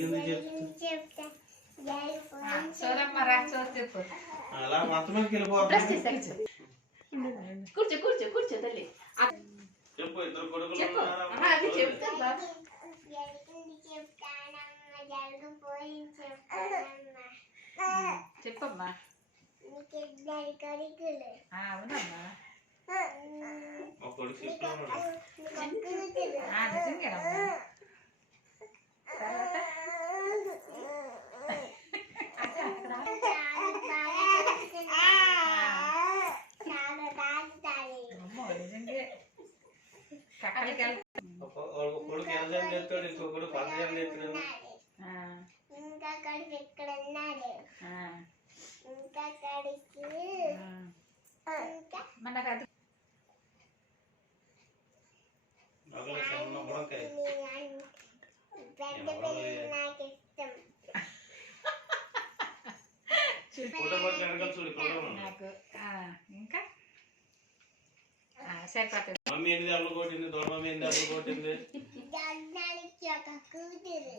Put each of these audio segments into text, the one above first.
జరిగింది చెప్తా. సోదమ్మ రా చెప్పు. అలా మొత్తం వెళ్ళిపోతుంది. కూర్చో కూర్చో కూర్చో తల్లి. చెప్పు ఇద్దరు కొడుకులు అది చెప్తా చెప్పమ్మా. అవునమ్మా ఒక కొడుకు చెప్తాను. నిజంగానమ్మా. తర్వాత కొడుకు ఎంత ఎత్తాడు, ఇంకో కొడుకు 10 ఎత్తాడు. ఇంకా కడుపు ఎక్కడ ఉన్నాడు, ఇంకా కడికి మనకు అది పెద్ద పిల్లలు నాకు ఇష్టం. నాకు ఇంకా సరిపోతుంది. మమ్మీ ఎన్ని దెబ్బలు కొట్టింది, దొరమమ్మ ఎన్ని దెబ్బలు కొట్టింది. డాడీకి ఒక కూతురు,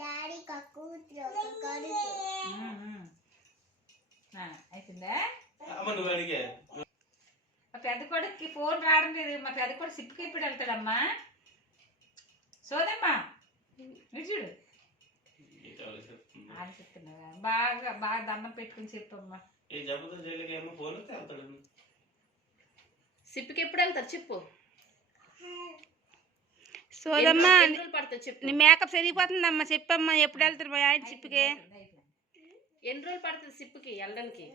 డాడీకి ఒక కూతురు, ఒక కొడుకు. అయిపోయిందా? అమ్మ నువ్వు అడిగే మా పెద్ద కొడుకుకి ఫోన్ రావడం లేదు. మా పెద్ద కొడుకు సిప్పుకి ఎప్పుడు వెళ్తాడమ్మా? సోదమ్మా మీరు చూడు ఆలోచిస్తున్నావా? బాగా బాగా దండం పెట్టుకుని చెప్పమ్మా. సిప్పికి ఎప్పుడు వెళ్తారు చెప్పు. సోదమ్మా పడుతుంది చెప్పు. నీ మేకప్ సరిగిపోతుందమ్మా, చెప్పమ్మా ఎప్పుడు వెళ్తారు మా ఆయన సిప్పికి? ఎన్ని రోజులు పడుతుంది సిప్పికి వెళ్ళడానికి?